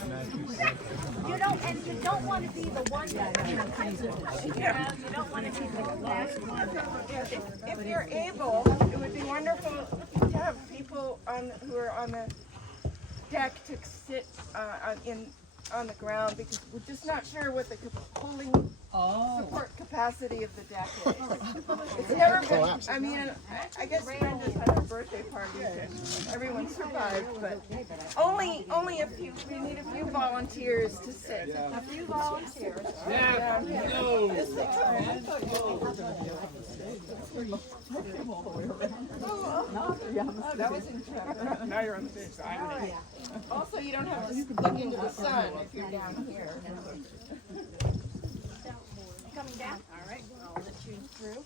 You don't want to be the one that you don't want to be the last one. If you're able, it would be wonderful to have people who are on the deck to sit on the ground, because we're just not sure what the pulling support capacity of the deck is. It's never been, I mean, I guess Brenda's had a birthday party and everyone survived, but only a few, we need a few volunteers to sit. A few volunteers. Yeah. That was interesting. Now you're on the same side. Also, you don't have to look into the sun if you're down here. Coming down? All right, I'll let you through.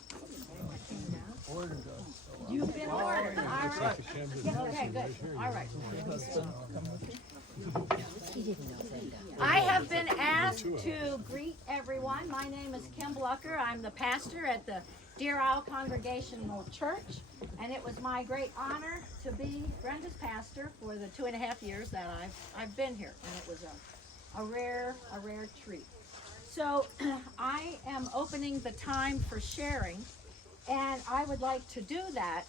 You've been ordered. All right. Okay, good. All right. I have been asked to greet everyone. My name is Kim Blucker. I'm the pastor at the Deer Isle Congregational Church, and it was my great honor to be Brenda's pastor for the 2.5 years that I've been here, and it was a rare treat. So I am opening the time for sharing, and I would like to do that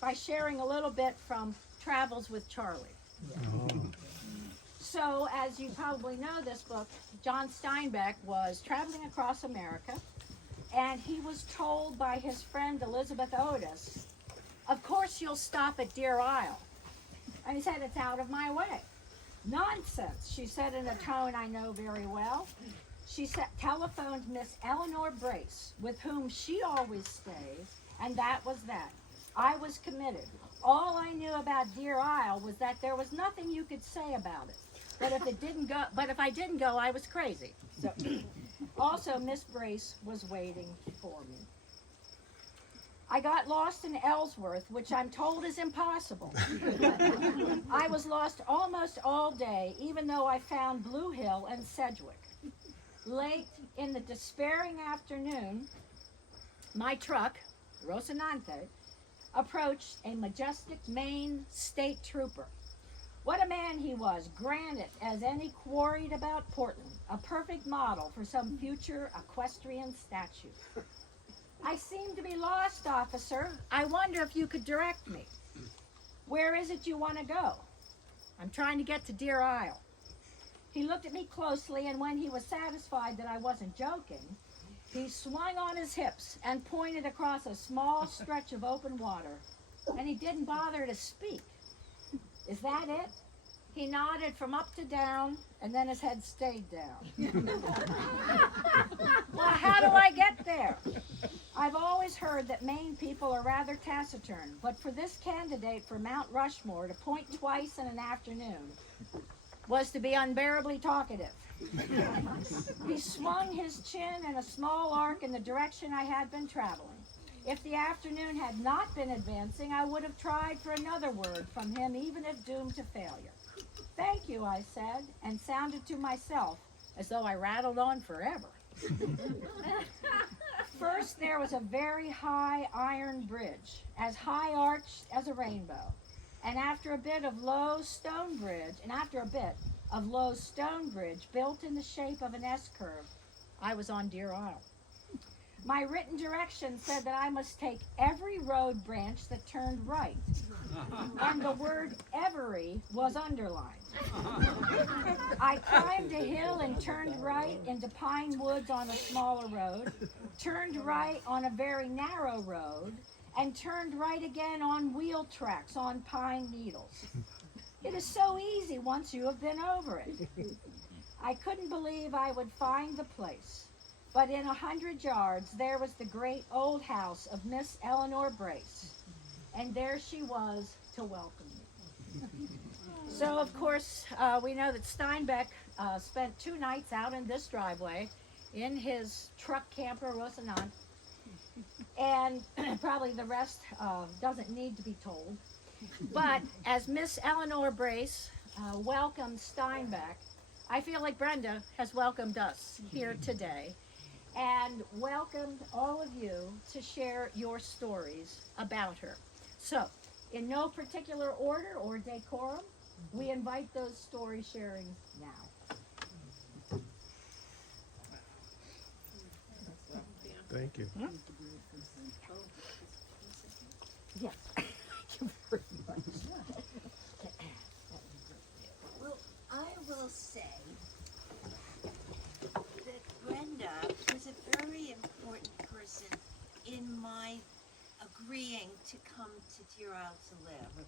by sharing a little bit from Travels with Charlie. So as you probably know this book, John Steinbeck was traveling across America, and he was told by his friend Elizabeth Otis, of course you'll stop at Deer Isle. And he said, it's out of my way. Nonsense, she said in a tone I know very well. She telephoned Miss Eleanor Brace, with whom she always stays, and that was that. I was committed. All I knew about Deer Isle was that there was nothing you could say about it. But if I didn't go, I was crazy. So, also, Miss Brace was waiting for me. I got lost in Ellsworth, which I'm told is impossible. I was lost almost all day, even though I found Blue Hill and Sedgwick. Late in the despairing afternoon, my truck, Rocinante, approached a majestic Maine state trooper. What a man he was, granite as any quarried about Portland, a perfect model for some future equestrian statue. I seem to be lost, officer. I wonder if you could direct me. Where is it you want to go? I'm trying to get to Deer Isle. He looked at me closely, and when he was satisfied that I wasn't joking, he swung on his hips and pointed across a small stretch of open water, and he didn't bother to speak. Is that it? He nodded from up to down, and then his head stayed down. Well, how do I get there? I've always heard that Maine people are rather taciturn, but for this candidate for Mount Rushmore to point twice in an afternoon was to be unbearably talkative. He swung his chin in a small arc in the direction I had been traveling. If the afternoon had not been advancing, I would have tried for another word from him, even if doomed to failure. Thank you, I said, and sounded to myself as though I rattled on forever. First, there was a very high iron bridge, as high arched as a rainbow. And after a bit of low stone bridge built in the shape of an S-curve, I was on Deer Isle. My written directions said that I must take every road branch that turned right, and the word every was underlined. I climbed a hill and turned right into pine woods on a smaller road, turned right on a very narrow road, and turned right again on wheel tracks on pine needles. It is so easy once you have been over it. I couldn't believe I would find the place. But in 100 yards, there was the great old house of Miss Eleanor Brace. And there she was to welcome me. So, of course, we know that Steinbeck spent 2 nights out in this driveway in his truck camper, Rocinante. And probably the rest doesn't need to be told. But as Miss Eleanor Brace welcomed Steinbeck, I feel like Brenda has welcomed us here today and welcomed all of you to share your stories about her. So, in no particular order or decorum, We invite those story sharing now. Thank you. Yeah. Thank you very much. Well, I will say that Brenda was a very important person in my agreeing to come to Deer Isle to live.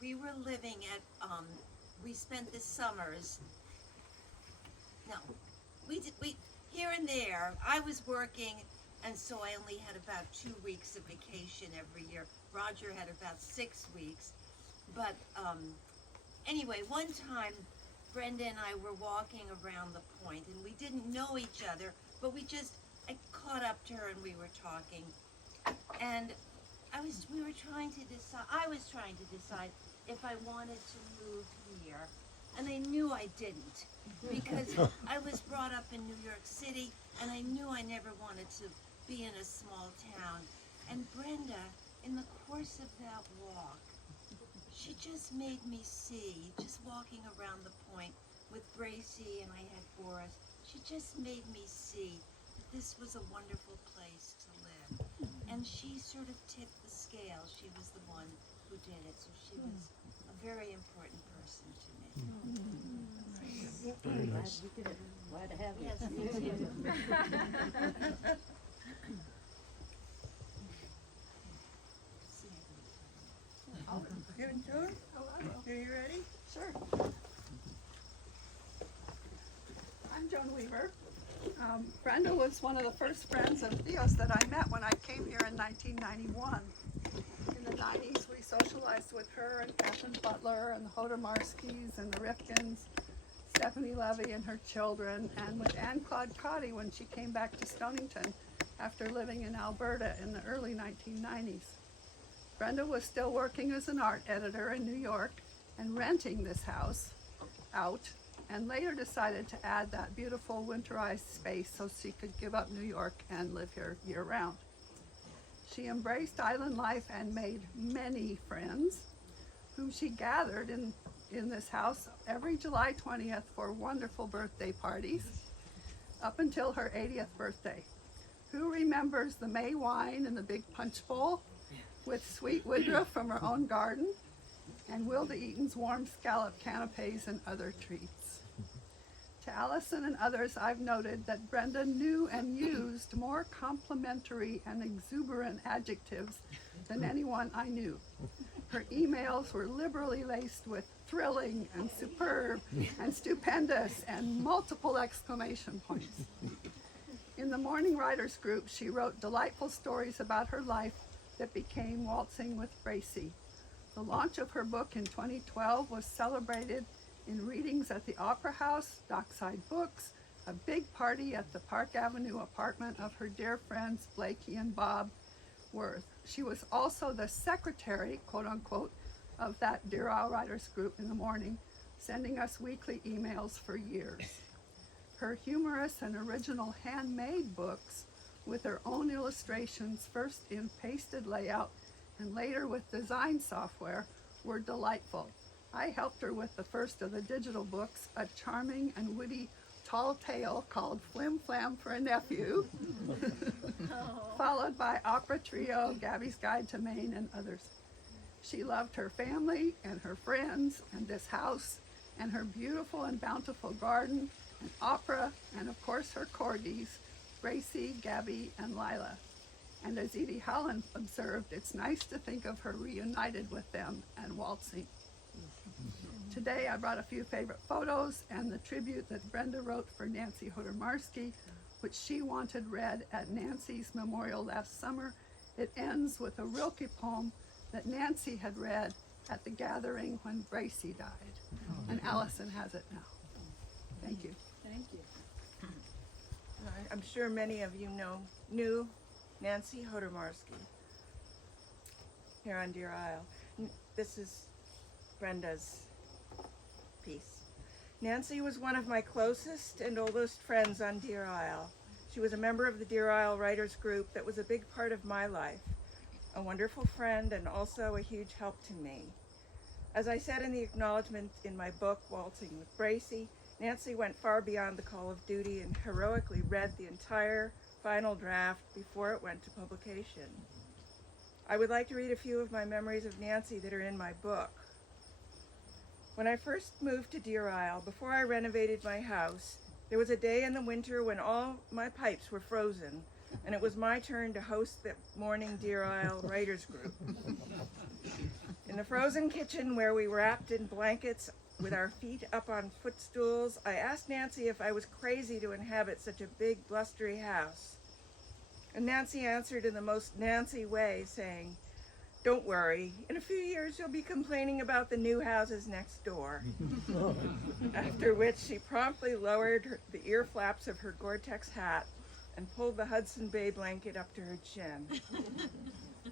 We were living at, we spent the summers, no, we, here and there, I was working, and so I only had about 2 weeks of vacation every year. Roger had about 6 weeks, but, anyway, one time, Brenda and I were walking around the point, and we didn't know each other, but I caught up to her and we were talking, and I was trying to decide if I wanted to move here, and I knew I didn't, because I was brought up in New York City, and I knew I never wanted to be in a small town, and Brenda, in the course of that walk, she just made me see, just walking around the point with Gracie and I had Boris, she just made me see that this was a wonderful place to live. And she sort of tipped the scale. She was the one who did it, so she was a very important person to me. Very nice. Glad to have you. Yes, me too. You and Joan? Are you ready? Sure. I'm Joan Weaver. Brenda was one of the first friends of Theo's that I met when I came here in 1991. In the 90s, we socialized with her and Catherine Butler and the Hodermarskis and the Rifkins, Stephanie Levy and her children, and with Anne Claude Cotty when she came back to Stonington after living in Alberta in the early 1990s. Brenda was still working as an art editor in New York and renting this house out, and later decided to add that beautiful winterized space so she could give up New York and live here year-round. She embraced island life and made many friends, whom she gathered in this house every July 20th for wonderful birthday parties, up until her 80th birthday. Who remembers the May wine in the big punch bowl, with sweet woodruff from her own garden, and Wilda Eaton's warm scallop canapes and other treats. To Allison and others, I've noted that Brenda knew and used more complimentary and exuberant adjectives than anyone I knew. Her emails were liberally laced with thrilling and superb and stupendous and multiple exclamation points. In the Morning Writers group, she wrote delightful stories about her life that became Waltzing with Gracie. The launch of her book in 2012 was celebrated in readings at the Opera House, Dockside Books, a big party at the Park Avenue apartment of her dear friends Blakey and Bob Worth. She was also the secretary, quote unquote, of that Deer Isle Writers group in the morning, sending us weekly emails for years. Her humorous and original handmade books with her own illustrations, first in pasted layout and later with design software, were delightful. I helped her with the first of the digital books, a charming and witty tall tale called Flim Flam for a Nephew, followed by opera trio, Gabby's Guide to Maine, and others. She loved her family and her friends and this house and her beautiful and bountiful garden and opera and of course her corgis, Gracie, Gabby, and Lila. And as Edie Holland observed, it's nice to think of her reunited with them and waltzing. Today I brought a few favorite photos and the tribute that Brenda wrote for Nancy Hodermarski, which she wanted read at Nancy's memorial last summer. It ends with a Rilke poem that Nancy had read at the gathering when Gracie died. And Allison has it now. Thank you. Thank you. I'm sure many of you knew Nancy Hodermarski here on Deer Isle. This is Brenda's piece. Nancy was one of my closest and oldest friends on Deer Isle. She was a member of the Deer Isle Writers group that was a big part of my life, a wonderful friend and also a huge help to me. As I said in the acknowledgement in my book, Waltzing with Bracy, Nancy went far beyond the call of duty and heroically read the entire final draft before it went to publication. I would like to read a few of my memories of Nancy that are in my book. When I first moved to Deer Isle, before I renovated my house, there was a day in the winter when all my pipes were frozen, and it was my turn to host the morning Deer Isle Writers Group. In the frozen kitchen where we wrapped in blankets with our feet up on footstools, I asked Nancy if I was crazy to inhabit such a big, blustery house. And Nancy answered in the most Nancy way, saying, "Don't worry, in a few years you'll be complaining about the new houses next door." After which she promptly lowered the ear flaps of her Gore-Tex hat and pulled the Hudson Bay blanket up to her chin.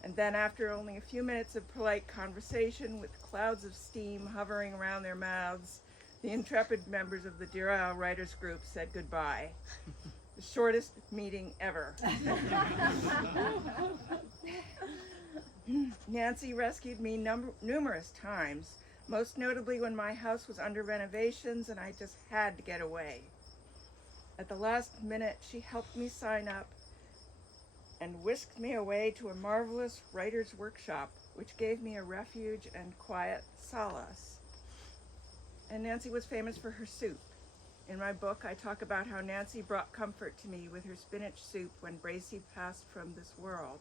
And then after only a few minutes of polite conversation with clouds of steam hovering around their mouths, the intrepid members of the Deer Isle Writers Group said goodbye. The shortest meeting ever. Nancy rescued me numerous times, most notably when my house was under renovations and I just had to get away. At the last minute, she helped me sign up and whisked me away to a marvelous writer's workshop, which gave me a refuge and quiet solace. And Nancy was famous for her soup. In my book, I talk about how Nancy brought comfort to me with her spinach soup when Bracy passed from this world.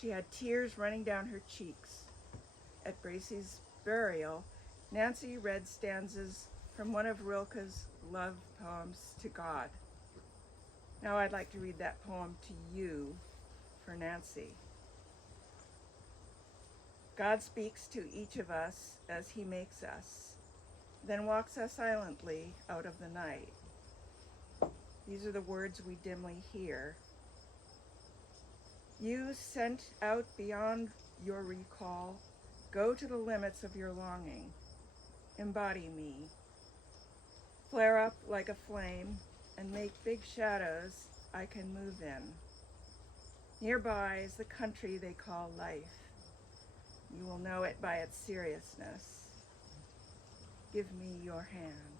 She had tears running down her cheeks. At Bracy's burial, Nancy read stanzas from one of Rilke's love poems to God. Now I'd like to read that poem to you for Nancy. God speaks to each of us as he makes us, then walks us silently out of the night. These are the words we dimly hear. You sent out beyond your recall, go to the limits of your longing. Embody me. Flare up like a flame and make big shadows I can move in. Nearby is the country they call life. You will know it by its seriousness. Give me your hand.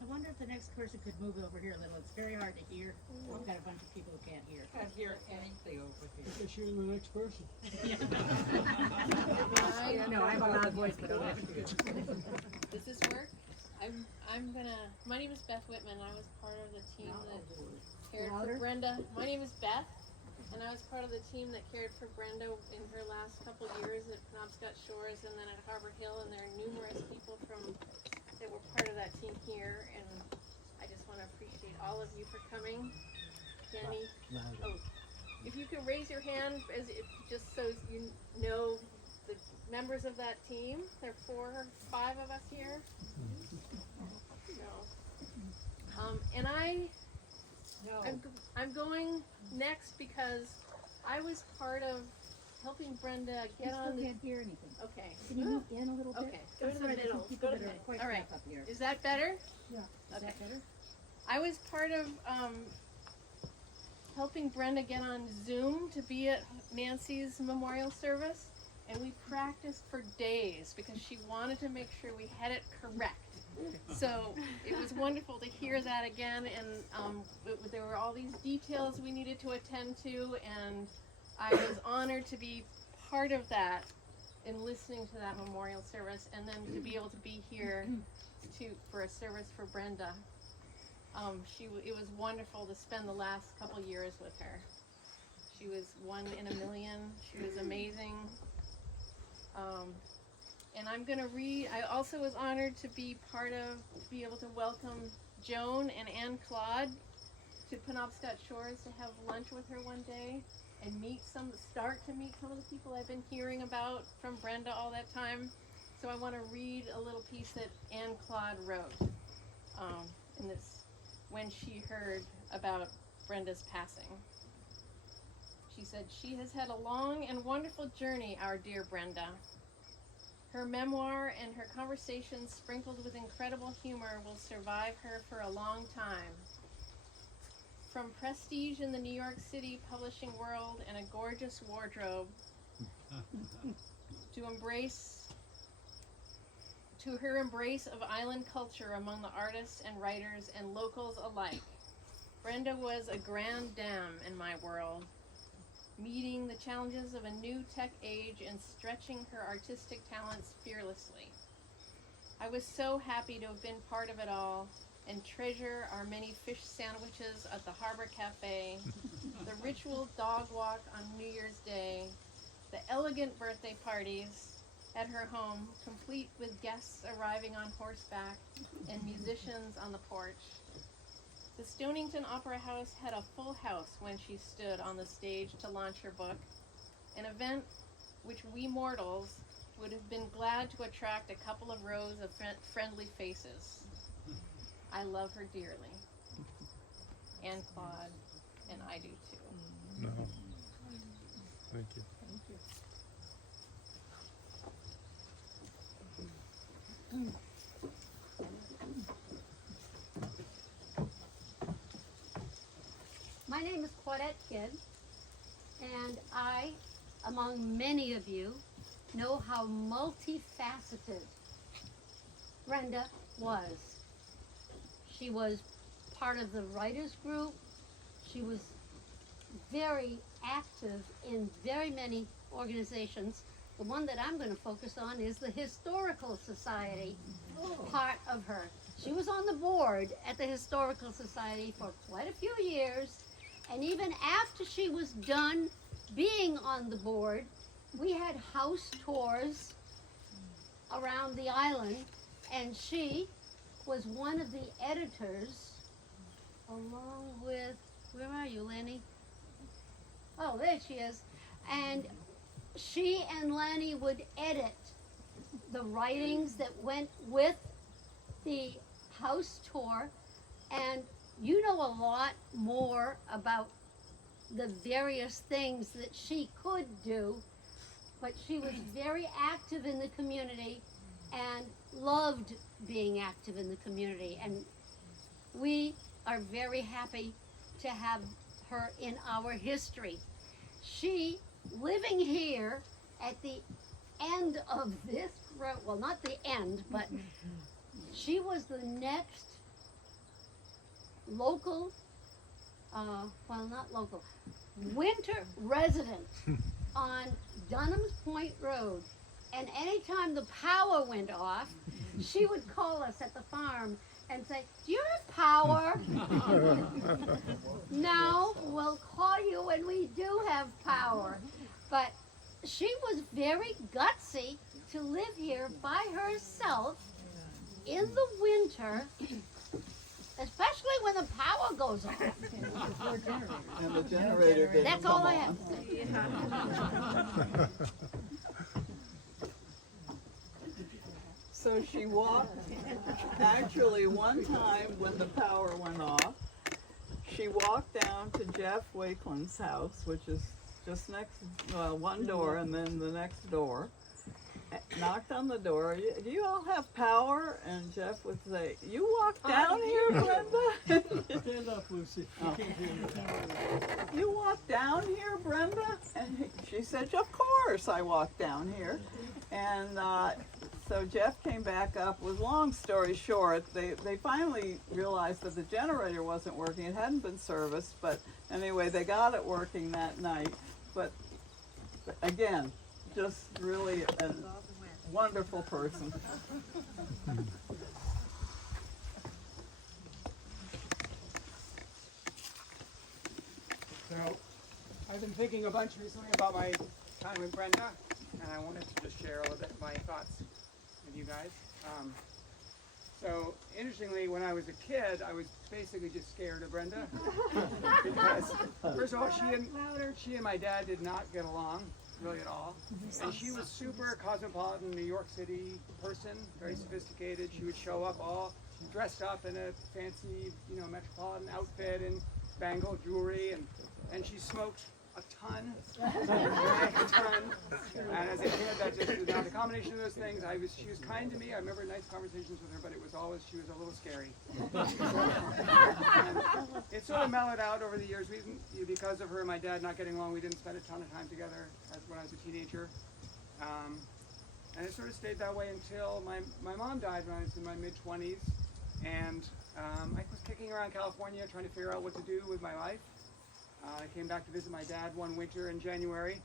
I wonder if the next person could move over here a little. It's very hard to hear. We've got a bunch of people who can't hear. Can't hear anything over here. I guess you're the next person. No, I have a loud voice, but I'll Does this work? My name is Beth Whitman. I was part of the team that cared for Brenda. My name is Beth, and I was part of the team that cared for Brenda in her last couple years at Penobscot Shores and then at Harbor Hill, and there are numerous people that were part of that team here, and I just want to appreciate all of you for coming. Jenny, if you can raise your hand, just so you know the members of that team. There are 4 or 5 of us here. And I'm going next because I was part of helping Brenda get on the. Can't hear anything. Okay. Can you move in a little bit? Okay. Go to the middle. People Go to that the are quite All right. up here. Is that better? Yeah. Is Okay. that better? I was part of helping Brenda get on Zoom to be at Nancy's memorial service, and we practiced for days because she wanted to make sure we had it correct. So it was wonderful to hear that again, and there were all these details we needed to attend to, and I was honored to be part of that in listening to that memorial service, and then to be able to be here for a service for Brenda. It was wonderful to spend the last couple years with her. She was 1 in a million. She was amazing. And I'm going to read, I also was honored to be able to welcome Joan and Ann Claude to Penobscot Shores to have lunch with her one day and start to meet some of the people I've been hearing about from Brenda all that time. So I want to read a little piece that Ann Claude wrote in this, when she heard about Brenda's passing. She said, "She has had a long and wonderful journey, our dear Brenda. Her memoir and her conversations sprinkled with incredible humor will survive her for a long time. From prestige in the New York City publishing world and a gorgeous wardrobe to her embrace of island culture among the artists and writers and locals alike. Brenda was a grande dame in my world, meeting the challenges of a new tech age and stretching her artistic talents fearlessly. I was so happy to have been part of it all and treasure our many fish sandwiches at the Harbor Cafe, the ritual dog walk on New Year's Day, the elegant birthday parties at her home, complete with guests arriving on horseback and musicians on the porch. The Stonington Opera House had a full house when she stood on the stage to launch her book, an event which we mortals would have been glad to attract a couple of rows of friendly faces. I love her dearly, and Claude, and I do too. No. Thank you. My name is Claudette Kidd, and I, among many of you, know how multifaceted Brenda was. She was part of the writers group. She was very active in very many organizations. The one that I'm going to focus on is the Historical Society part of her. She was on the board at the Historical Society for quite a few years, and even after she was done being on the board, we had house tours around the island, and she was one of the editors, along with, where are you, Lanny? Oh, there she is. And she and Lanny would edit the writings that went with the house tour, and you know a lot more about the various things that she could do, but she was very active in the community and loved being active in the community, and we are very happy to have her in our history. She, living here at the end of this road, well, not the end, but she was the next local, well, not local, winter resident on Dunham's Point Road. And anytime the power went off, she would call us at the farm and say, "Do you have power?" "No, we'll call you when we do have power." But she was very gutsy to live here by herself in the winter, especially when the power goes off. And the generator didn't That's all come I have on. to say. So she walked, actually one time when the power went off, she walked down to Jeff Wakeland's house, which is just next, one door and then the next door, knocked on the door. "Do you all have power?" And Jeff would say, "You walk down here, Brenda?" Stand up, Lucy. Oh. "You walk down here, Brenda?" And she said, "Of course I walk down here." And so Jeff came back up. With long story short, they finally realized that the generator wasn't working. It hadn't been serviced, but anyway, they got it working that night. But again, just really a wonderful person. So, I've been thinking a bunch recently about my time with Brenda, and I wanted to just share a little bit of my thoughts with you guys. So, interestingly, when I was a kid, I was basically just scared of Brenda. Because, first of all, she and my dad did not get along, really at all. And she was super cosmopolitan, New York City person, very sophisticated. She would show up all dressed up in a fancy, metropolitan outfit and bangle jewelry, and she smoked a ton. A ton. And as a kid, that just, now the combination of those things, she was kind to me. I remember nice conversations with her, but it was always, she was a little scary. And it sort of mellowed out over the years. Because of her and my dad not getting along, we didn't spend a ton of time together when I was a teenager. And it sort of stayed that way until my mom died when I was in my mid-20s. And I was kicking around California trying to figure out what to do with my life. I came back to visit my dad one winter in January,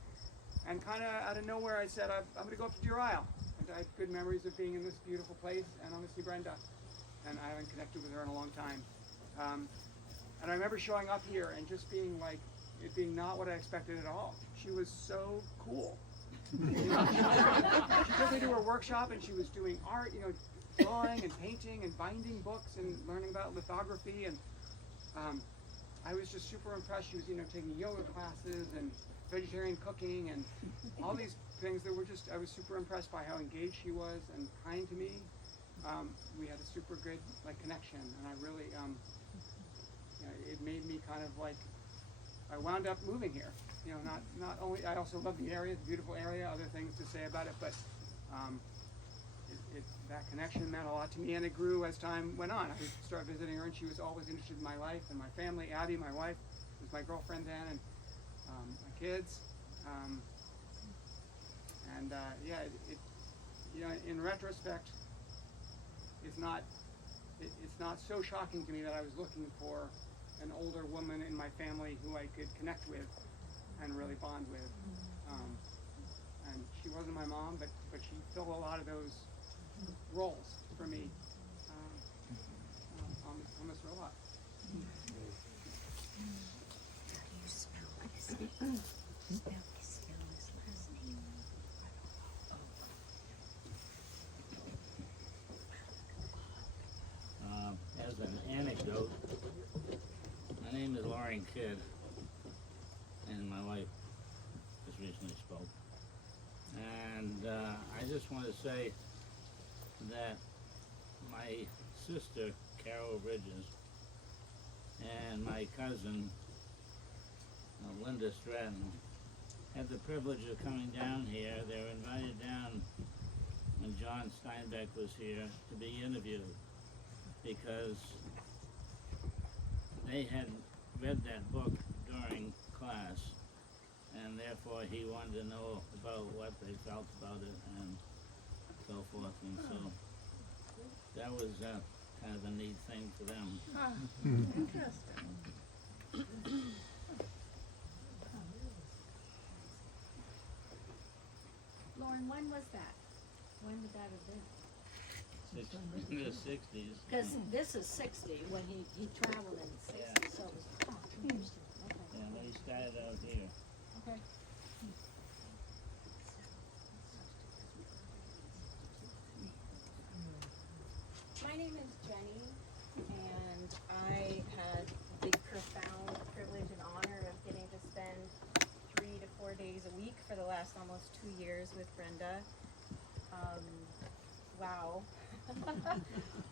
and kind of out of nowhere I said, I'm going to go up to Deer Isle. I had good memories of being in this beautiful place, and I'm going to see Brenda. And I haven't connected with her in a long time. And I remember showing up here and just being like, it being not what I expected at all. She was so cool. She took me to her workshop, and she was doing art, drawing and painting and binding books and learning about lithography, and I was just super impressed. She was, taking yoga classes and vegetarian cooking and all these things that were just, I was super impressed by how engaged she was and kind to me. We had a super good connection, and I really, it made me kind of I wound up moving here. Not only, I also love the area, it's a beautiful area, other things to say about it, but that connection meant a lot to me, and it grew as time went on. I would start visiting her, and she was always interested in my life and my family. Abby, my wife, was my girlfriend then, and my kids. In retrospect, it's not so shocking to me that I was looking for an older woman in my family who I could connect with and really bond with. And she wasn't my mom, but she filled a lot of those roles for me. I'll miss her a lot. As an anecdote, my name is Lauren Kidd, and my wife just recently spoke. And I just want to say that my sister, Carol Bridges, and my cousin, Linda Stratton, had the privilege of coming down here. They were invited down when John Steinbeck was here to be interviewed, because they had read that book during class, and therefore he wanted to know about what they felt about it and so forth, and so that was kind of a neat thing for them. Interesting. Lauren, when was that? When would that have been? In the 60s. Because this is 60 when he traveled in the 60s, Yeah. so it was 2 years. Okay. And they started out here. Okay. My name is Jenny, and I had the profound privilege and honor of getting to spend 3 to 4 days a week for the last almost 2 years with Brenda. Wow.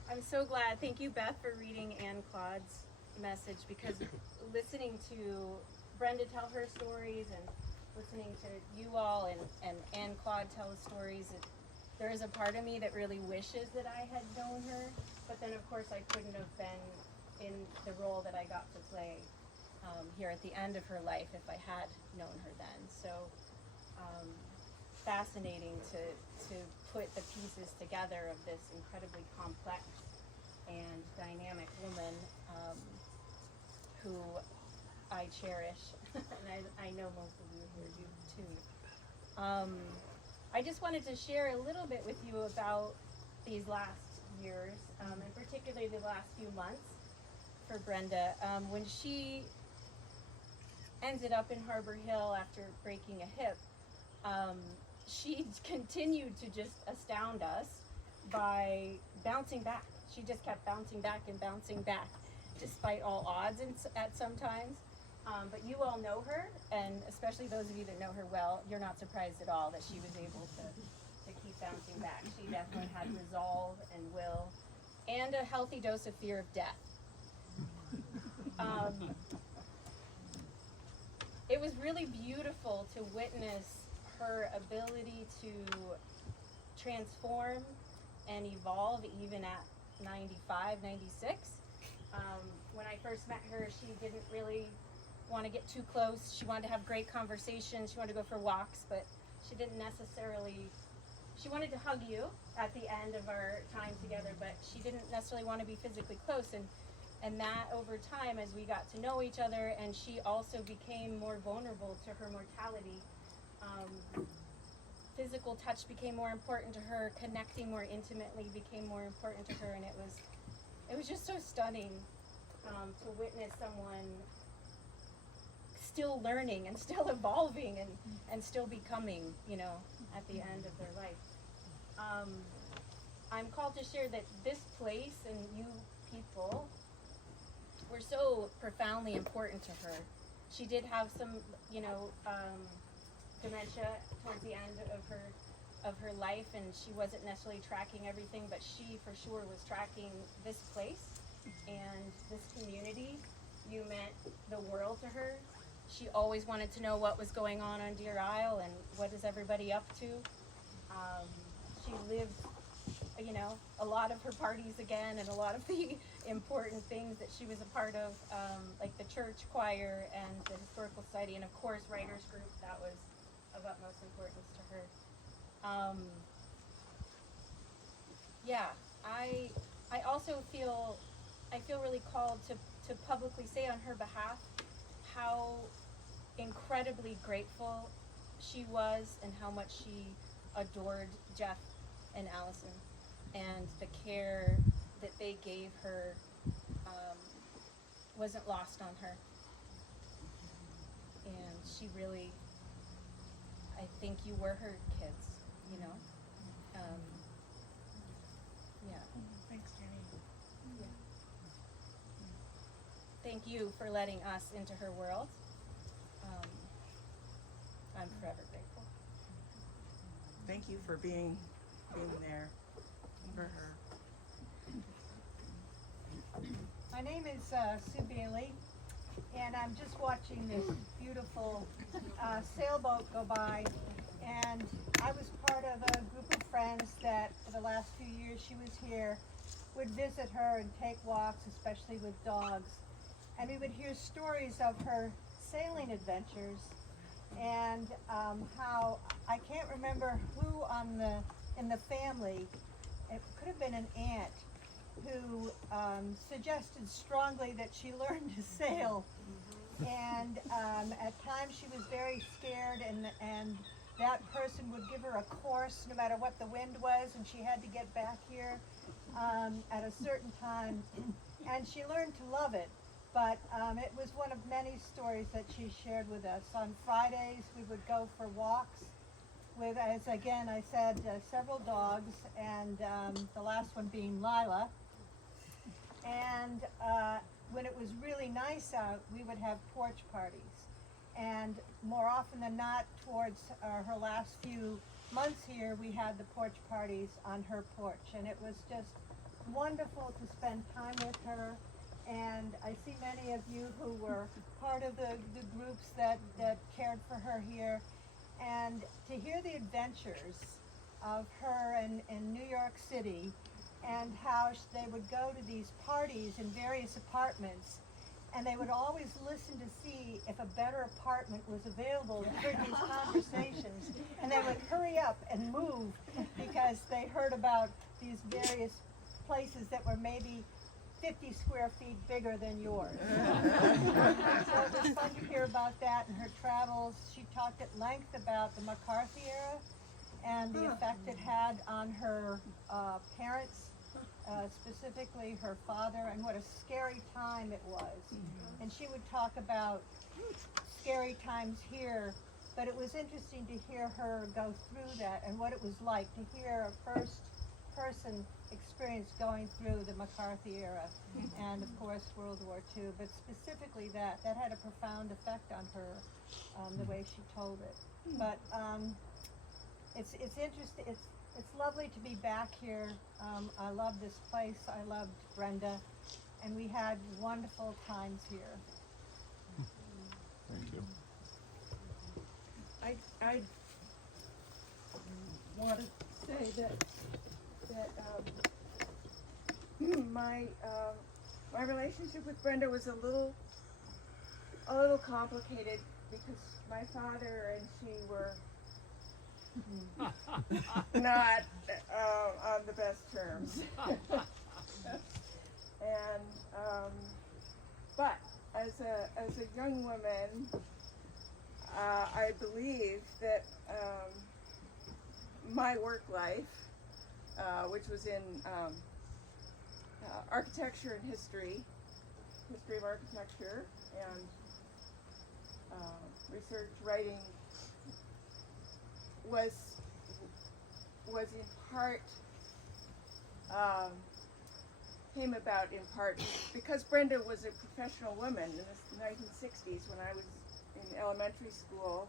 I'm so glad. Thank you, Beth, for reading Ann Claude's message, because listening to Brenda tell her stories and listening to you all and Ann Claude tell the stories, there is a part of me that really wishes that I had known her, but then of course I couldn't have been in the role that I got to play here at the end of her life if I had known her then. So fascinating to put the pieces together of this incredibly complex and dynamic woman who I cherish, and I know most of you here do too. I just wanted to share a little bit with you about these last years, and particularly the last few months for Brenda. When she ended up in Harbor Hill after breaking a hip, she continued to just astound us by bouncing back. She just kept bouncing back and bouncing back, despite all odds at some times. But you all know her, and especially those of you that know her well, you're not surprised at all that she was able to keep bouncing back. She definitely had resolve and will, and a healthy dose of fear of death. it was really beautiful to witness her ability to transform and evolve even at 95, 96. When I first met her, she didn't really want to get too close. She wanted to have great conversations. She wanted to go for walks, but she didn't necessarily, she wanted to hug you at the end of our time together, but she didn't necessarily want to be physically close. And that over time, as we got to know each other, and she also became more vulnerable to her mortality, physical touch became more important to her, connecting more intimately became more important to her, and it was just so stunning to witness someone still learning and still evolving and still becoming, you know, at the end of their life. I'm called to share that this place and you people were so profoundly important to her. She did have some, you know, dementia towards the end of her life, and she wasn't necessarily tracking everything, but she for sure was tracking this place and this community. You meant the world to her. She always wanted to know what was going on Deer Isle and what is everybody up to. She lived, you know, a lot of her parties again, and a lot of the important things that she was a part of, like the church choir and the historical society, and of course writers group. That was of utmost importance to her. Yeah, I also feel really called to publicly say on her behalf how incredibly grateful she was and how much she adored Jeff and Allison, and the care that they gave her wasn't lost on her. And she really, I think you were her kids, you know? Yeah. Thanks, Jenny. Yeah. Thank you for letting us into her world. I'm forever grateful. Thank you for being there for her. My name is Sue Bailey, and I'm just watching this beautiful sailboat go by, and I was part of a group of friends that for the last few years she was here would visit her and take walks, especially with dogs, and we would hear stories of her sailing adventures and how, I can't remember who in the family, it could have been an aunt, who suggested strongly that she learn to sail. And at times she was very scared, and that person would give her a course no matter what the wind was, and she had to get back here at a certain time. And she learned to love it, but it was one of many stories that she shared with us. On Fridays we would go for walks with, as again I said, several dogs, and the last one being Lila. And when it was really nice out, we would have porch parties. And more often than not, towards her last few months here, we had the porch parties on her porch. And it was just wonderful to spend time with her. And I see many of you who were part of the groups that cared for her here. And to hear the adventures of her in New York City, and how they would go to these parties in various apartments, and they would always listen to see if a better apartment was available during these conversations, and they would hurry up and move because they heard about these various places that were maybe 50 square feet bigger than yours. So it was fun to hear about that and her travels. She talked at length about the McCarthy era and the effect it had on her parents, specifically her father, and what a scary time it was. And she would talk about scary times here, but it was interesting to hear her go through that and what it was like to hear a first person experience going through the McCarthy era and of course World War II, but specifically that had a profound effect on her, the way she told it. But it's interesting. It's lovely to be back here. I love this place. I loved Brenda, and we had wonderful times here. Thank you. I want to say that my relationship with Brenda was a little complicated because my father and she were not on the best terms. And but as a young woman, I believe that my work life, which was in architecture and history of architecture, and research writing, was in part came about in part because Brenda was a professional woman in the 1960s when I was in elementary school,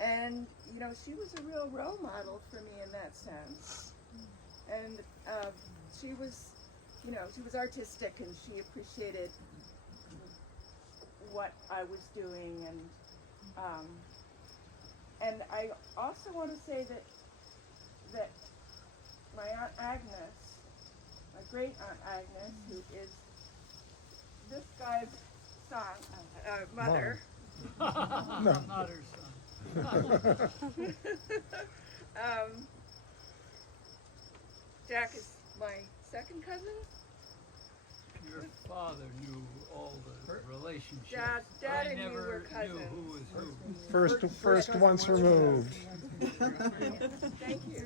and you know, she was a real role model for me in that sense. And she was, you know, she was artistic and she appreciated what I was doing, and I also want to say that my Aunt Agnes, my great Aunt Agnes, who is this guy's mother. No. Not her son. Jack is my second cousin. Your father knew all the relationships. Dad I and you never were cousins. knew who was who. First once removed. Thank you.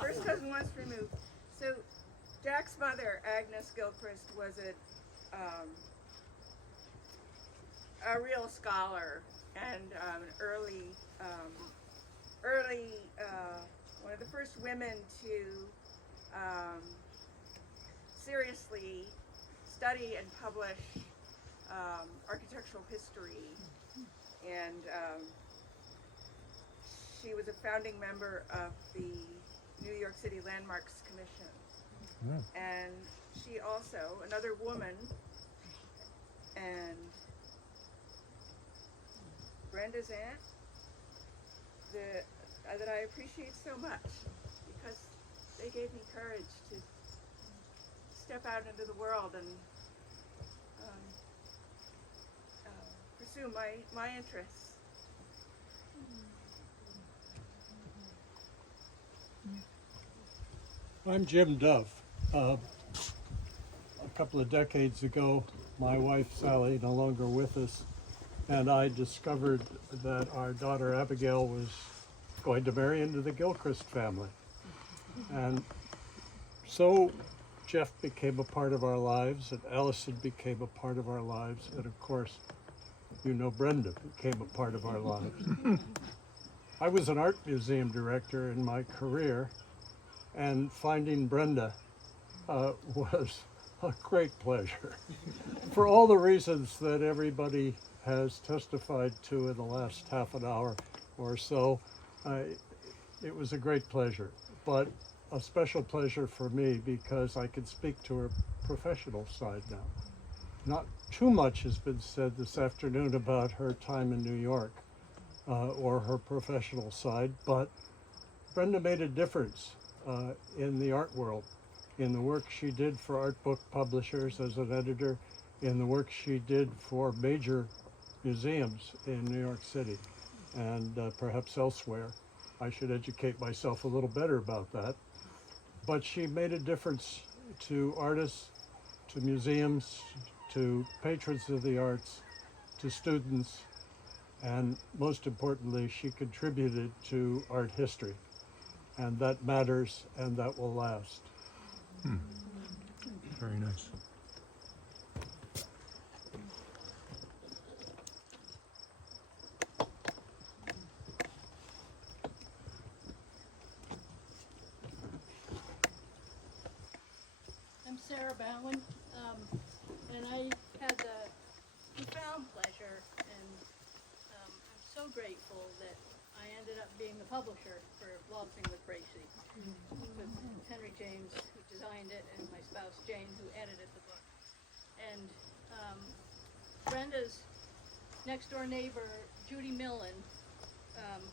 First cousin once removed. So Jack's mother, Agnes Gilchrist, was a real scholar and an early one of the first women to seriously study and publish architectural history, and she was a founding member of the New York City Landmarks Commission. And she also, another woman, and Brenda's aunt, that I appreciate so much, because they gave me courage to step out into the world and pursue my interests. I'm Jim Dove. A couple of decades ago, my wife Sally, no longer with us, and I discovered that our daughter Abigail was going to marry into the Gilchrist family. And so Jeff became a part of our lives, and Allison became a part of our lives, and of course, you know, Brenda became a part of our lives. I was an art museum director in my career, and finding Brenda was a great pleasure for all the reasons that everybody has testified to in the last half an hour or so. It was a great pleasure, but a special pleasure for me because I could speak to her professional side now. Not too much has been said this afternoon about her time in New York or her professional side, but Brenda made a difference in the art world, in the work she did for art book publishers as an editor, in the work she did for major museums in New York City and perhaps elsewhere. I should educate myself a little better about that. But she made a difference to artists, to museums, to patrons of the arts, to students, and most importantly, she contributed to art history. And that matters, and that will last. Very nice. I'm Sarah Bowen, and I had the profound pleasure, and I'm so grateful that I ended up being the publisher for Waltzing with Bracy, with Henry James, who designed it, and my spouse Jane, who edited the book. And Brenda's next door neighbor, Judy Millen,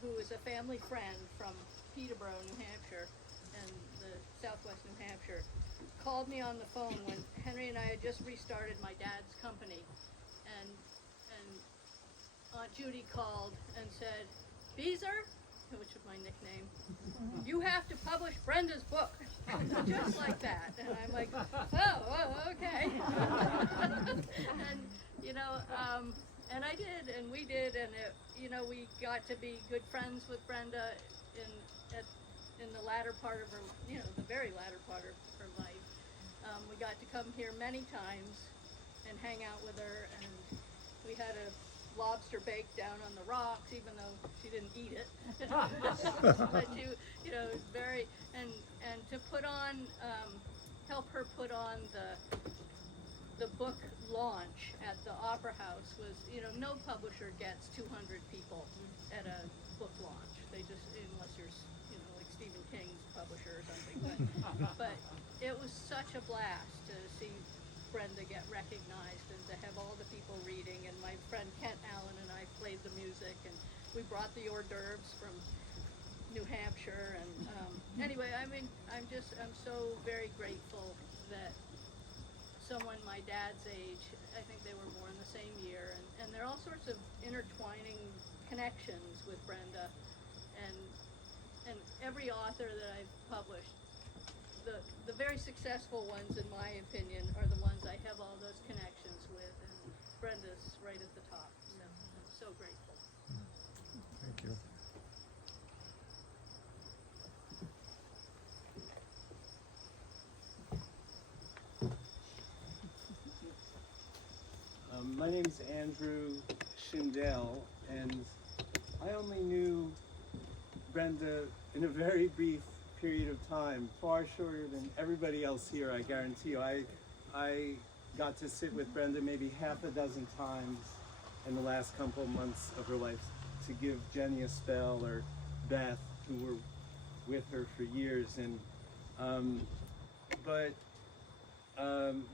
who is a family friend from Peterborough, New Hampshire, and the southwest New Hampshire, called me on the phone when Henry and I had just restarted my dad's company, and Aunt Judy called and said, "Beezer," which is my nickname, "you have to publish Brenda's book," just like that. And I'm like, oh, okay. And and I did, and we did, and we got to be good friends with Brenda in the latter part of her, the very latter part of her life. We got to come here many times and hang out with her, and we had a lobster bake down on the rocks, even though she didn't eat it. But she, very, and to put on, help her put on the book launch at the Opera House was, no publisher gets 200 people at a book launch. They just, unless you're, like Stephen King's publisher or something. But it was such a blast to see Brenda get recognized and to have all the people reading. And my friend Kent Allen and I played the music, and we brought the hors d'oeuvres from New Hampshire. And anyway, I'm so very grateful that someone my dad's age, I think they were born the same year, and there are all sorts of intertwining connections with Brenda, and every author that I've published, the very successful ones, in my opinion, are the ones I have all those connections with, and Brenda's right at the top, so I'm so grateful. Thank you. My name's Andrew Schindel, and I only knew Brenda in a very brief period of time, far shorter than everybody else here, I guarantee you. I got to sit with Brenda maybe half a dozen times in the last couple of months of her life to give Jenny a spell, or Beth, who were with her for years. And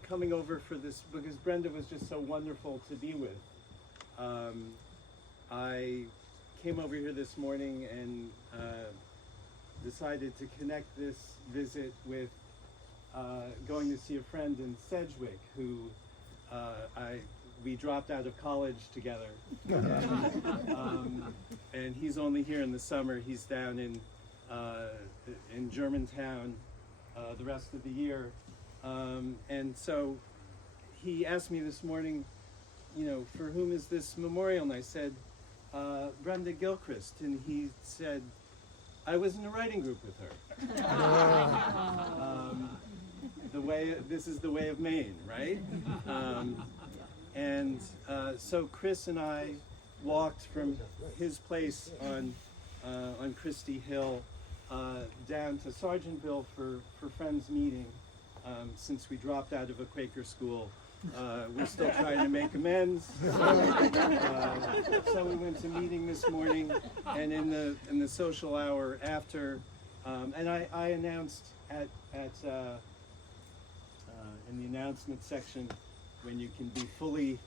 coming over for this, because Brenda was just so wonderful to be with, I came over here this morning and decided to connect this visit with going to see a friend in Sedgwick who we dropped out of college together. And he's only here in the summer. He's down in Germantown the rest of the year. And so he asked me this morning, for whom is this memorial? And I said, Brenda Gilchrist. And he said, I was in a writing group with her. This is the way of Maine, right? So Chris and I walked from his place on Christie Hill down to Sargentville for Friends meeting. Since we dropped out of a Quaker school, we're still trying to make amends. So we went to meeting this morning, and in the social hour after, and I announced in the announcement section, when you can be fully,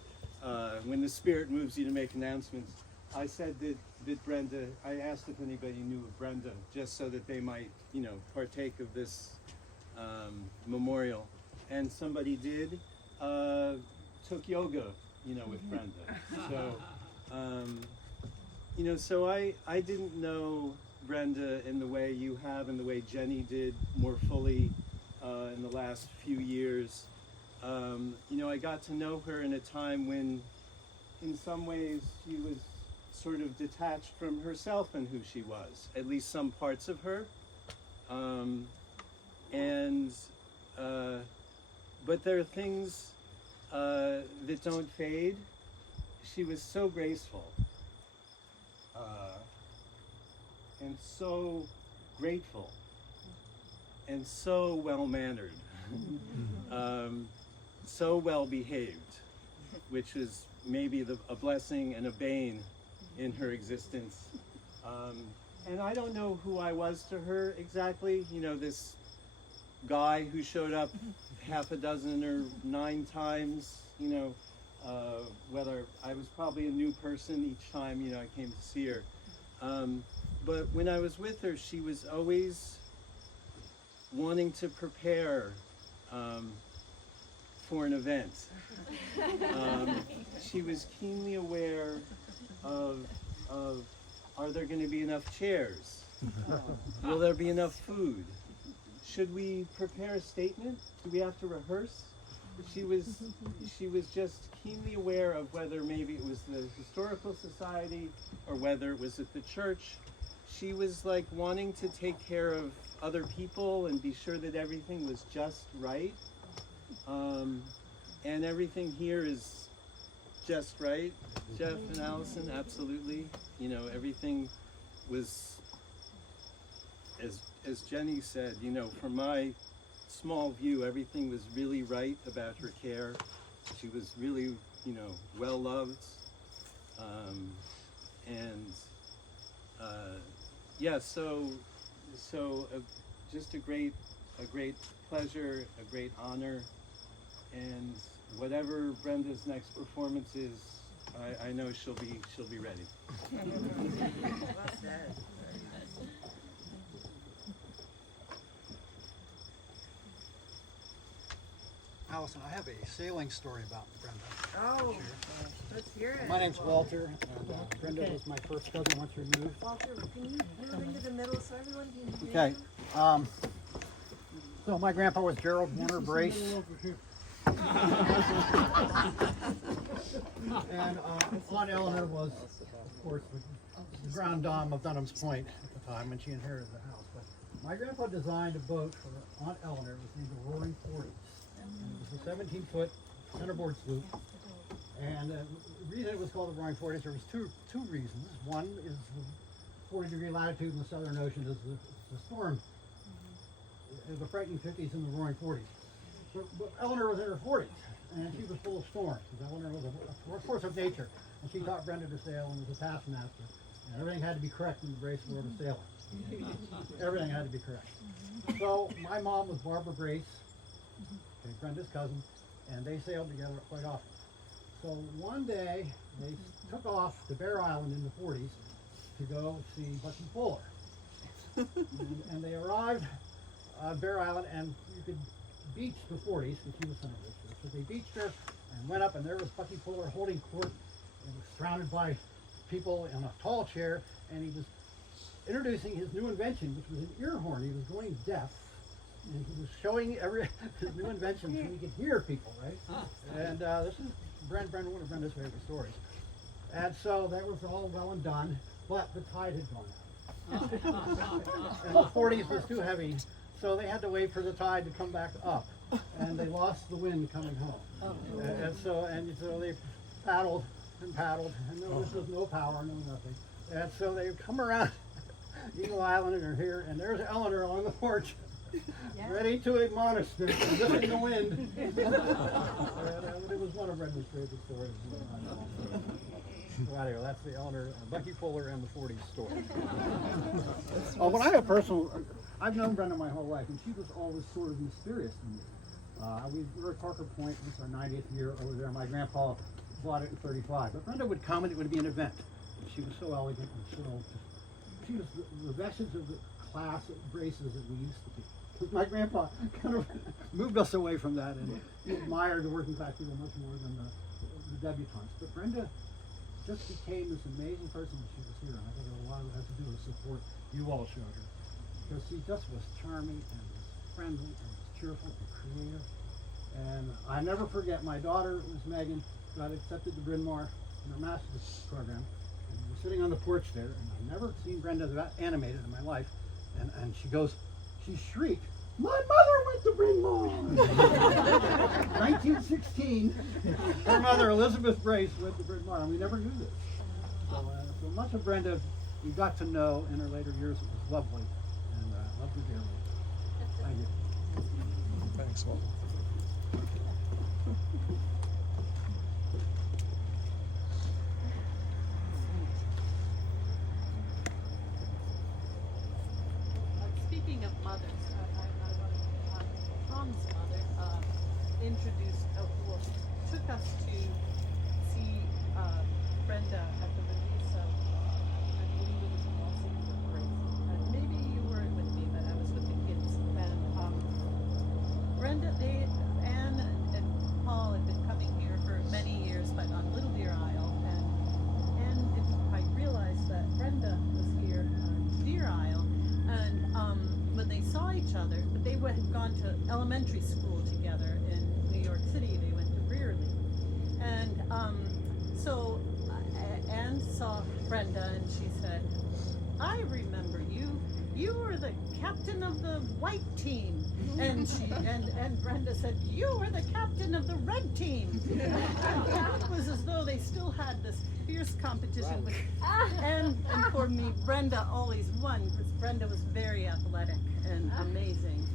when the Spirit moves you to make announcements, I said that Brenda, I asked if anybody knew of Brenda, just so that they might, partake of this memorial. And somebody did, took yoga, with Brenda. So, so I didn't know Brenda in the way you have, in the way Jenny did more fully in the last few years. I got to know her in a time when, in some ways, she was sort of detached from herself and who she was, at least some parts of her. But there are things that don't fade. She was so graceful and so grateful and so well-mannered, so well-behaved, which is maybe a blessing and a bane in her existence. And I don't know who I was to her exactly, this guy who showed up half a dozen or 9 times, whether I was probably a new person each time, I came to see her. But when I was with her, she was always wanting to prepare for an event. She was keenly aware of are there going to be enough chairs? Will there be enough food? Should we prepare a statement? Do we have to rehearse? She was just keenly aware of whether maybe it was the Historical Society or whether it was at the church. She was like wanting to take care of other people and be sure that everything was just right. And everything here is just right. Jeff and Allison, absolutely. You know, everything was, as Jenny said, you know, from my small view, everything was really right about her care. She was really, you know, well loved. Yeah, so just a great pleasure, a great honor, and whatever Brenda's next performance is, I know she'll be ready. Well said. Allison, I have a sailing story about Brenda. Oh, let's hear it. My name's Walter, and Brenda was my first cousin once removed. Walter, can you move into the middle so everyone can hear Okay. you? So my grandpa was Gerald Warner Brace. And Aunt Eleanor was, of course, the Grand Dame of Dunham's Point at the time when she inherited the house. But my grandpa designed a boat for Aunt Eleanor. It was named the Roaring Forties. It was a 17-foot centerboard sloop. And the reason it was called the Roaring Forties, there was two reasons. One is the 40-degree latitude in the Southern Ocean is the storm. It was the frightening 50s and the Roaring 40s. But Eleanor was in her 40s, and she was full of storms. Eleanor was a force of nature, and she taught Brenda to sail and was a taskmaster. And everything had to be correct in the Brace world of sailing. Everything had to be correct. So my mom was Barbara Brace, Brenda's cousin, and they sailed together quite often. So one day they took off to Bear Island in the 40s to go see Bucky Fuller. and they arrived on Bear Island, and you could beach the 40s, and she was son of Richard. So they beached her and went up, and there was Bucky Fuller holding court and was surrounded by people in a tall chair, and he was introducing his new invention, which was an ear horn. He was going deaf, and he was showing his new invention so he could hear people, right? And this is one of Brenda's favorite stories. And so that was all well and done, but the tide had gone out. And the 40s was too heavy, so they had to wait for the tide to come back up, and they lost the wind coming home. And so they paddled, and there was no power, no nothing. And so they come around Eagle Island, and they're here, and there's Eleanor on the porch, ready to admonish them, listening the wind. And it was one of Brenda's favorite stories. So anyway, that's the Eleanor, Bucky Fuller and the 40s story. When I have I've known Brenda my whole life, and she was always sort of mysterious to me. We were at Parker Point. This is our 90th year over there. My grandpa bought it in '35. But Brenda would come, and it would be an event. And she was so elegant and so. She was the vestige of the class of Braces that we used to be. Because my grandpa kind of moved us away from that, and he admired the working class people much more than the debutantes. But Brenda just became this amazing person when she was here, and I think a lot of it has to do with the support you all showed her. Because she just was charming and was friendly and was cheerful and creative. And I never forget, my daughter, Miss Megan, got accepted to Bryn Mawr in her master's program. And we were sitting on the porch there, and I've never seen Brenda that animated in my life. And she shrieked, "My mother went to Bryn Mawr!" 1916, her mother, Elizabeth Brace, went to Bryn Mawr, and we never knew this. So much of Brenda we got to know in her later years. It was lovely. Love you dearly. Thank you. Thanks, Walter. Speaking of mothers, I want to Tom's mother took us to see Brenda at the release of, I believe it was had gone to elementary school together in New York City. They went to Brearley. And so Anne saw Brenda and she said, I remember you. You were the captain of the white team. And and Brenda said, you were the captain of the red team. It was as though they still had this fierce competition. With, and for me, Brenda always won because Brenda was very athletic and amazing.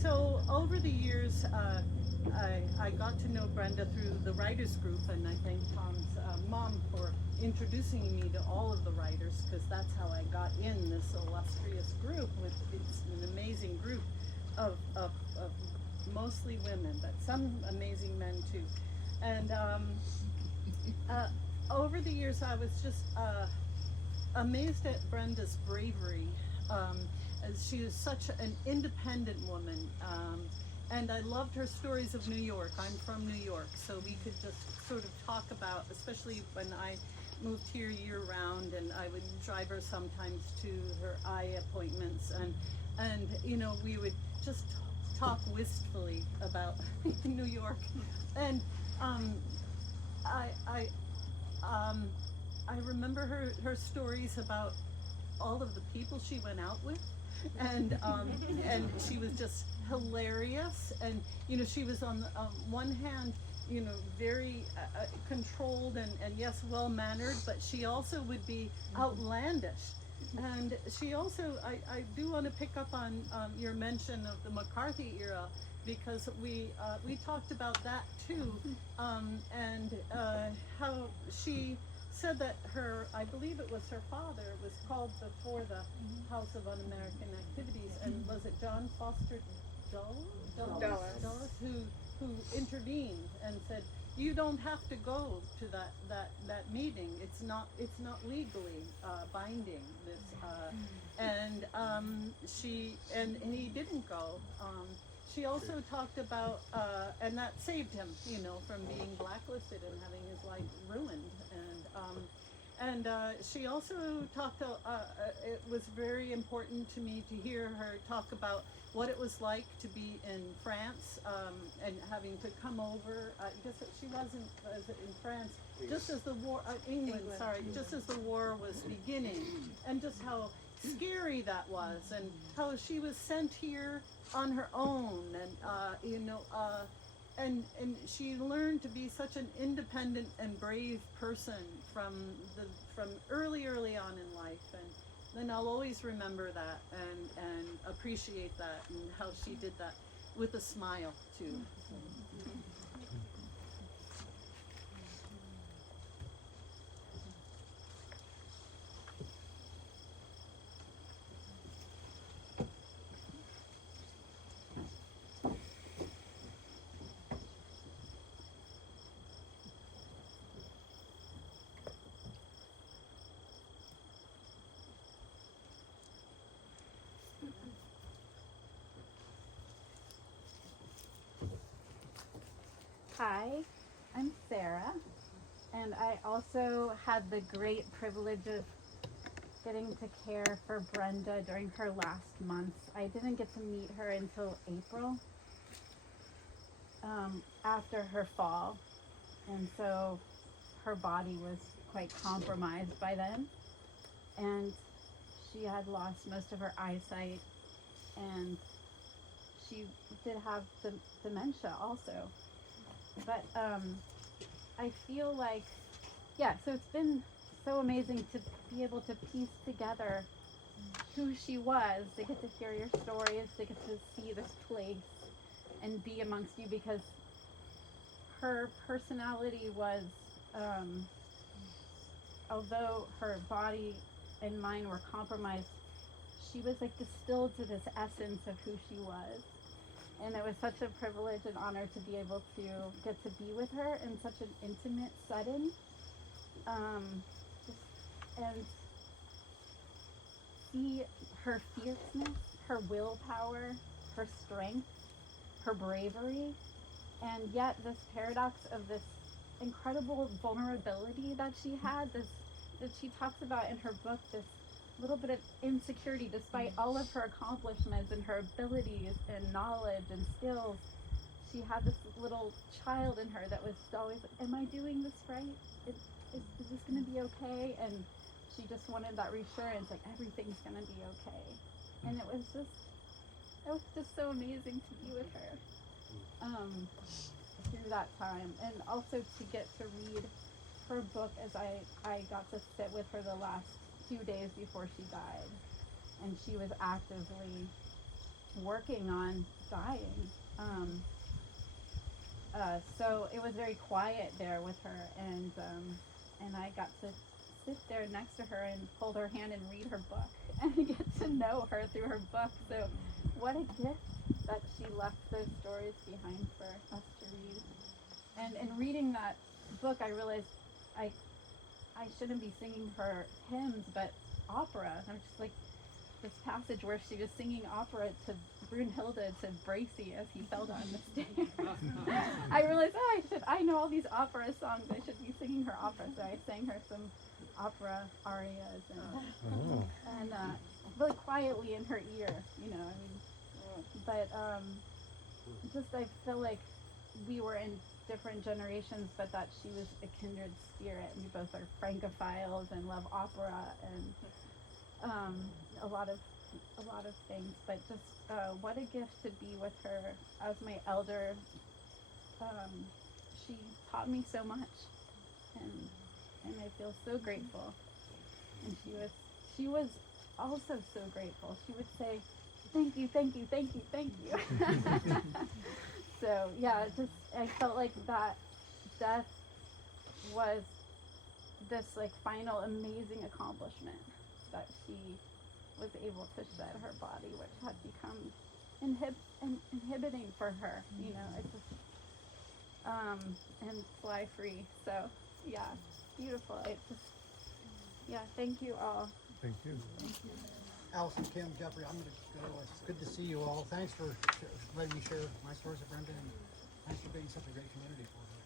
So over the years, I got to know Brenda through the writers group, and I thank Tom's mom for introducing me to all of the writers, because that's how I got in this illustrious group. It's an amazing group of mostly women, but some amazing men too. And over the years, I was just amazed at Brenda's bravery, as she was such an independent woman. And I loved her stories of New York. I'm from New York, so we could just sort of talk about, especially when I moved here year round, and I would drive her sometimes to her eye appointments, and you know, we would just talk wistfully about New York. And I remember her stories about all of the people she went out with, and she was just hilarious. And you know, she was on one hand, you know, very controlled and yes, well mannered, but she also would be outlandish. And she also, I do want to pick up on your mention of the McCarthy era, because we talked about that too, and how she said that I believe it was her father, was called before the House of Un-American Activities, and was it John Foster Dulles who intervened and said, you don't have to go to that meeting. It's not legally binding. And he didn't go. She also talked about, and that saved him, you know, from being blacklisted and having his life ruined. And she also talked, it was very important to me to hear her talk about what it was like to be in France, and having to come over. I guess she wasn't in France, just as the war, England, sorry, just as the war was beginning, and just how scary that was, and how she was sent here on her own, and you know, and she learned to be such an independent and brave person from early on in life. And then I'll always remember that and appreciate that, and how she did that with a smile too. Hi, I'm Sarah, and I also had the great privilege of getting to care for Brenda during her last months. I didn't get to meet her until April, after her fall, and so her body was quite compromised by then, and she had lost most of her eyesight, and she did have the dementia also. But I feel like, yeah, so it's been so amazing to be able to piece together who she was, to get to hear your stories, to get to see this place and be amongst you, because her personality was, although her body and mind were compromised, she was like distilled to this essence of who she was. And it was such a privilege and honor to be able to get to be with her in such an intimate setting, and see her fierceness, her willpower, her strength, her bravery, and yet this paradox of this incredible vulnerability that she had, that she talks about in her book, this little bit of insecurity despite all of her accomplishments and her abilities and knowledge and skills. She had this little child in her that was always like, am I doing this right? Is this going to be okay? And she just wanted that reassurance, like everything's going to be okay. And it was just so amazing to be with her through that time. And also to get to read her book as I got to sit with her the last 2 days before she died. And she was actively working on dying. So it was very quiet there with her, and I got to sit there next to her and hold her hand and read her book and get to know her through her book. So what a gift that she left those stories behind for us to read. And in reading that book, I realized I shouldn't be singing her hymns, but opera. I'm just like this passage where she was singing opera to Brunhilde to Bracy as he fell down the stairs. I realized, I know all these opera songs. I should be singing her opera. So I sang her some opera arias and really quietly in her ear, you know. I mean, but just I feel like we were in different generations, but that she was a kindred spirit. We both are Francophiles and love opera and a lot of things, but just what a gift to be with her as my elder. She taught me so much, and I feel so grateful. And she was also so grateful. She would say, "Thank you, thank you, thank you, thank you." So yeah, I felt like that death was this like final amazing accomplishment that she was able to shed her body, which had become inhibiting for her, you know. It's just and fly free. So yeah, beautiful. Thank you all. Thank you. Allison, Kim, Jeffrey, I'm going to go. It's good to see you all. Thanks for letting me share my stories of Brenda, and thanks for being such a great community for her.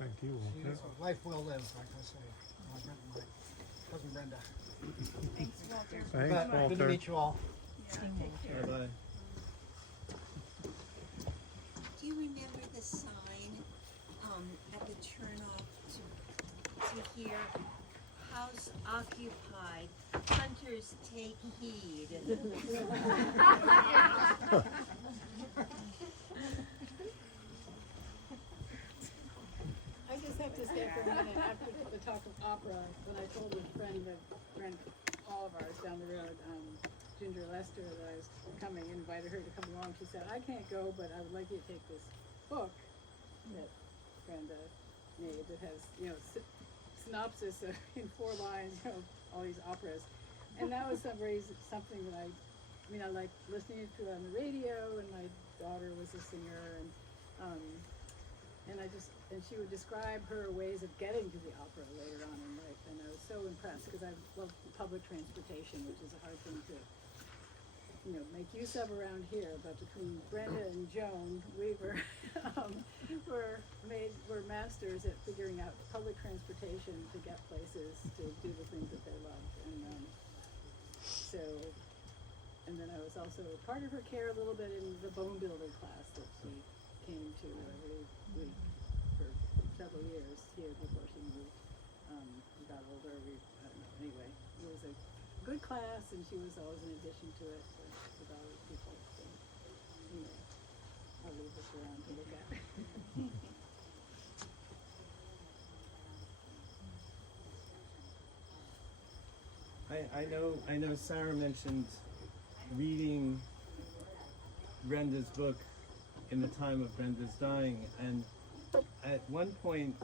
Thank you. She was a life well lived, like I say. My cousin Brenda. Thanks, Walter. Thanks, Walter. Good to meet you all. Yeah, take care. Bye-bye. Do you remember the sign at the turnoff to hear "House occupied, hunters take heed"? I just have to say for a minute, after the talk of opera, when I told a friend all of ours down the road, Ginger Lester, that I was coming, invited her to come along, she said, "I can't go, but I would like you to take this book that Brenda made that has, you know, synopsis in 4 lines, you know, all these operas." And that was something that I like listening to it on the radio, and my daughter was a singer, and she would describe her ways of getting to the opera later on in life, and I was so impressed because I love public transportation, which is a hard thing to, you know, make use of around here. But between Brenda and Joan, we were were masters at figuring out public transportation to get places to do the things that they loved, and then I was also part of her care a little bit in the bone builder class that she came to every week for several years here before she moved. We got older, I don't know, anyway. It was a good class, and she was always an addition to it with all the people. So, anyway, I'll leave this around to look at. I know Sarah mentioned reading Brenda's book in the time of Brenda's dying, and at one point,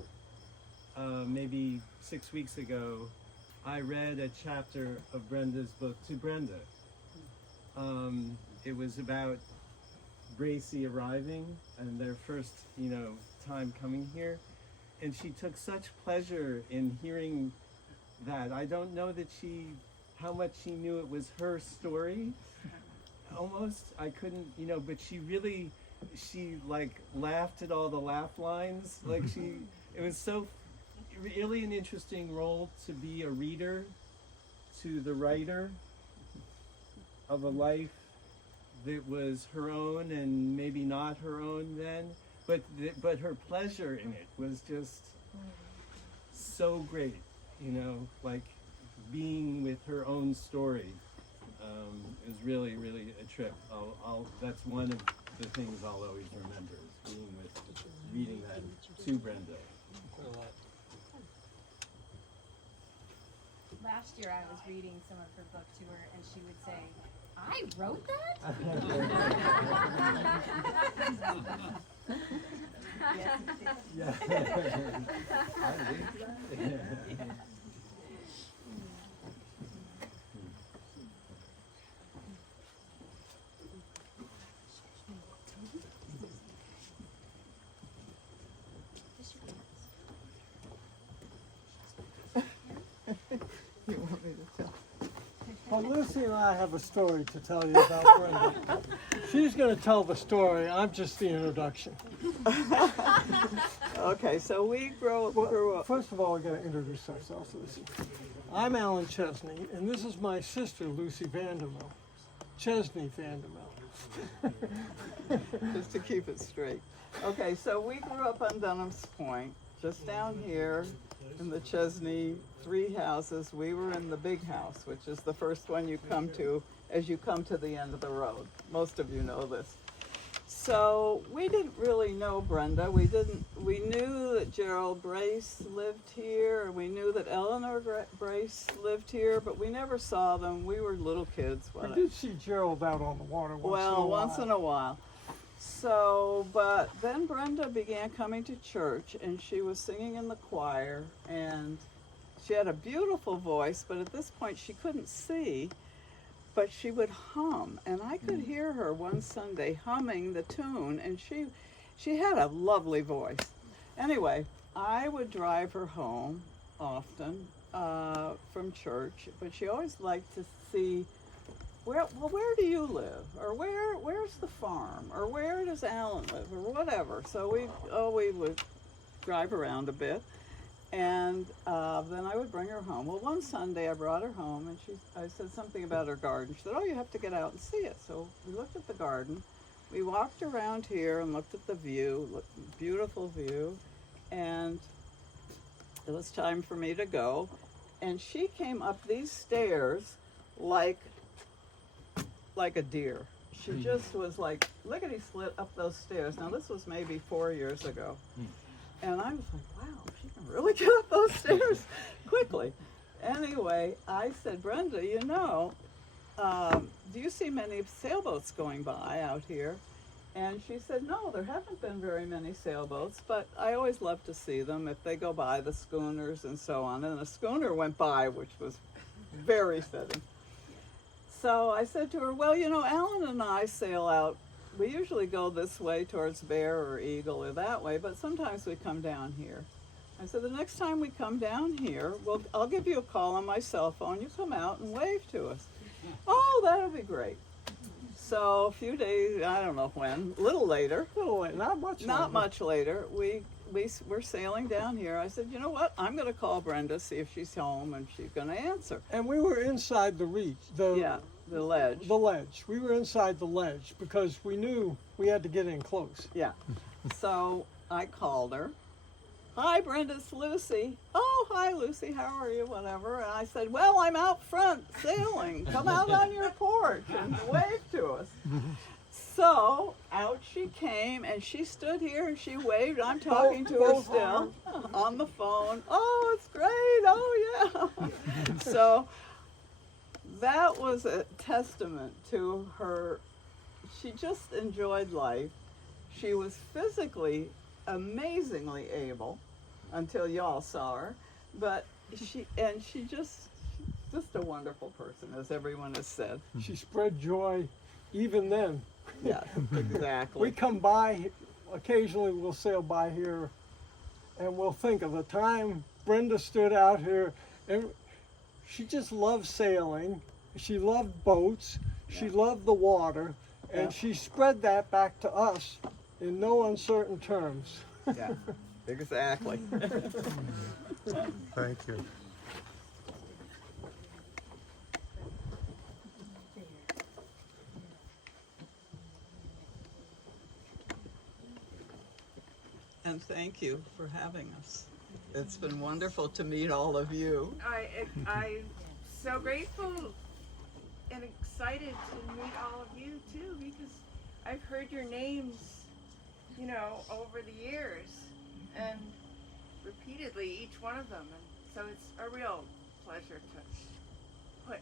maybe 6 weeks ago, I read a chapter of Brenda's book to Brenda. It was about Bracy arriving and their first, time coming here, and she took such pleasure in hearing that. I don't know that how much she knew it was her story. Almost, I couldn't, but she like laughed at all the laugh lines. Like it was so really an interesting role to be a reader to the writer of a life that was her own and maybe not her own then, but her pleasure in it was just so great, you know, like being with her own story is really, really a trip. That's one of the things I'll always remember, is reading that to Brenda. Last year I was reading some of her book to her, and she would say, "I wrote that?" You want me to tell? Well, Lucy and I have a story to tell you about Brenda. She's going to tell the story. I'm just the introduction. Okay, so we grew up. First of all, we're going to introduce ourselves, Lucy. I'm Alan Chesney, and this is my sister, Lucy Vandermill. Chesney Vandermill. Just to keep it straight. Okay, so we grew up on Dunham's Point, just down here in the Chesney, 3 houses. We were in the big house, which is the first one you come to as you come to the end of the road. Most of you know this. So we didn't really know Brenda. We knew that Gerald Brace lived here, and we knew that Eleanor Brace lived here, but we never saw them. We were little kids. We did see Gerald out on the water once in a while. So, but then Brenda began coming to church, and she was singing in the choir, and she had a beautiful voice, but at this point she couldn't see, but she would hum, and I could hear her one Sunday humming the tune, and she had a lovely voice. Anyway, I would drive her home often from church, but she always liked to see, where do you live? Or where's the farm? Or where does Alan live? Or whatever. So we would drive around a bit, and then I would bring her home. Well, one Sunday I brought her home, and I said something about her garden. She said, "Oh, you have to get out and see it." So we looked at the garden. We walked around here and looked at the view, beautiful view, and it was time for me to go. And she came up these stairs like a deer. She just was like lickety-split up those stairs. Now this was maybe 4 years ago. And I was like, wow, she can really get up those stairs quickly. Anyway, I said, "Brenda, you know, do you see many sailboats going by out here?" And she said, "No, there haven't been very many sailboats, but I always love to see them if they go by, the schooners and so on." And a schooner went by, which was very fitting. So I said to her, "Well, you know, Alan and I sail out. We usually go this way towards Bear or Eagle or that way, but sometimes we come down here." I said, "The next time we come down here, I'll give you a call on my cell phone. You come out and wave to us." "Oh, that'll be great." So a few days, I don't know when, a little later, not much later, we're sailing down here. I said, "You know what? I'm going to call Brenda, see if she's home, and she's going to answer." And we were inside the reach. The ledge. The ledge. We were inside the ledge because we knew we had to get in close. Yeah. So I called her. "Hi, Brenda, it's Lucy." "Oh, hi, Lucy. How are you?" Whatever. And I said, "Well, I'm out front sailing. Come out on your porch and wave to us." So out she came, and she stood here and she waved. I'm talking to her still on the phone. "Oh, it's great. Oh, yeah." So that was a testament to her. She just enjoyed life. She was physically amazingly able until y'all saw her, but she just a wonderful person, as everyone has said. She spread joy even then. Yeah, exactly. We come by, occasionally we'll sail by here, and we'll think of the time Brenda stood out here, and she just loved sailing. She loved boats. She loved the water, and she spread that back to us in no uncertain terms. Yeah, exactly. Thank you. and thank you for having us. It's been wonderful to meet all of you. I'm so grateful and excited to meet all of you too, because I've heard your names, you know, over the years, and repeatedly, each one of them, and so it's a real pleasure to put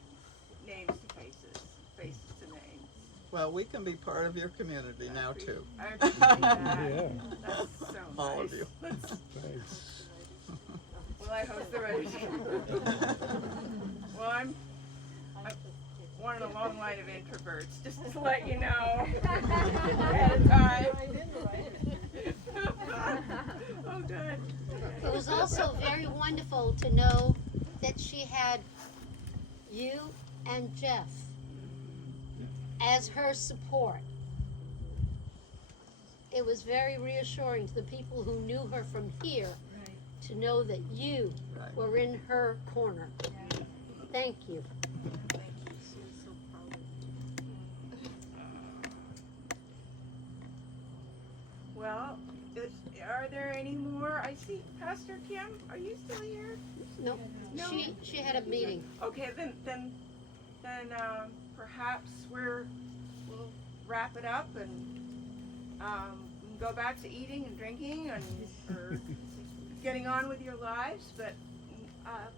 names to faces, faces to names. Well, we can be part of your community now too. I appreciate that. Yeah. That's so nice. All of you. Thanks. Will I host the registry? Well, I'm one in a long line of introverts, just to let you know ahead of time. Oh, good. It was also very wonderful to know that she had you and Jeff as her support. It was very reassuring to the people who knew her from here to know that you were in her corner. Thank you. Well, are there any more? I see Pastor Kim. Are you still here? No, No? she had a meeting. Okay, then perhaps we'll wrap it up and we can go back to eating and drinking and or getting on with your lives. But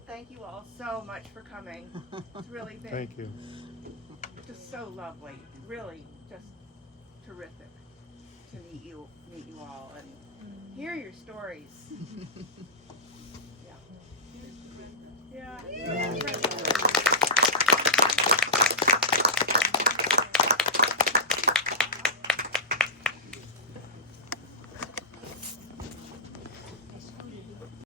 thank you all so much for coming. It's really been Thank you. just so lovely. Really, just terrific to meet you all and hear your stories. Yeah. Yeah.